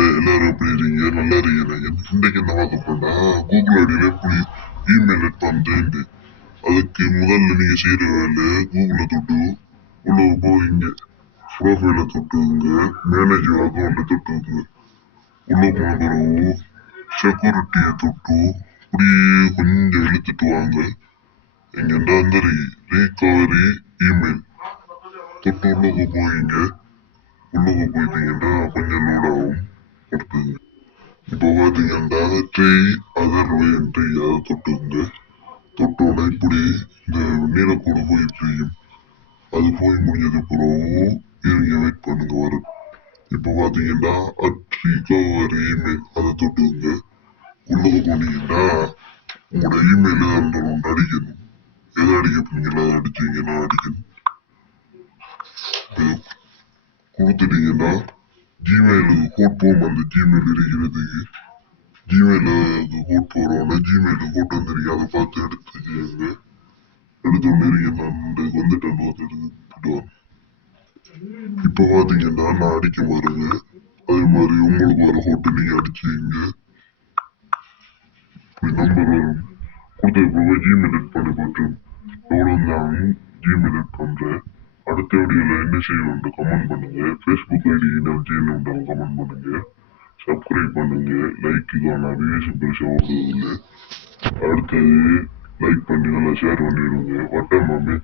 எல்லாரும் எப்படி இருக்கீங்க? நல்லா இருக்கீங்க? இன்னைக்கு என்ன பார்க்க போனா கூகுள் ஐடியில எப்படி இமெயில் பண்றேன். அதுக்கு முதல்ல நீங்க செய்யற வேலை கூகுள தொட்டு உள்ள போவீங்க. ப்ரோஃபைல தொட்டுங்க, மேனேஜ் அக்கௌண்ட்டை தொட்டுங்க. உள்ள போன பிறகு செக்யூரிட்டியை தொட்டு இப்படியே கொஞ்சம் இழுத்துட்டு வாங்க. எங்கெண்டா அந்த ரீகவரி இமெயில் தொட்டு உள்ளுக்கு போவீங்க. உள்ளுக்கு போயிட்டீங்கன்னா கொஞ்சம் லோட் ஆகும். அடுத்தது இப்போ பாத்தீங்கன்னா ட்ரை அதர் வே என்ட்ரி அதை தொட்டுங்க. தொட்டோட இப்படி இந்த நீலக்கூட போய் செய்யும். அது போய் முடிஞ்சது பிறகு இருங்க வெயிட் பண்ணுங்க வரும். இப்போ பாத்தீங்கன்னா ரிகவரி இமெயில் அதை தொட்டுங்க. உள்ளுக்கு போனீங்கன்னா உங்களோட இமெயில் ஒன்று அடிக்கணும். எதை அடிக்க போனீங்களா அதை அடிச்சீங்கன்னா அடிக்கணும். கொடுத்துட்டீங்கன்னா ஜிமெயிலுக்கு கோட் போகும். அந்த ஜிமெயில் இருக்கிறதுக்கு ஜிமெயிலுக்கு கோட் போறோம்னா ஜிமெயிலுக்கு கோட் வந்துருக்கீங்க. அதை பார்த்து எடுத்துக்கீங்க. எடுத்தோடனே நான் வந்துட்டேன் எடுத்துடுவாங்க. இப்போ பாத்தீங்கன்னா நான் அடிக்க பாருங்க. அதே மாதிரி உங்களுக்கு வர கோட்டை நீங்க அடிச்சீங்க. நம்பர் வரும். கொடுத்த பிறகு ஜிமெயில் எட் பண்ணி போட்டு எவ்வளோ நான் ஜிமெயில் எட் பண்றேன். அடுத்த வீடியோல என்ன செய்யணும்னு கமெண்ட் பண்ணுங்க. ஃபேஸ்புக் ஐடி நான் செய்யணும்னு கமெண்ட் பண்ணுங்க. சப்ஸ்கிரைப் பண்ணுங்க. லைக் இதான வியூஸ் பெருசா ஓடுவதில்லை. அடுத்தது லைக் பண்ணி நல்லா ஷேர் பண்ணிடுங்க. வட்டமாமே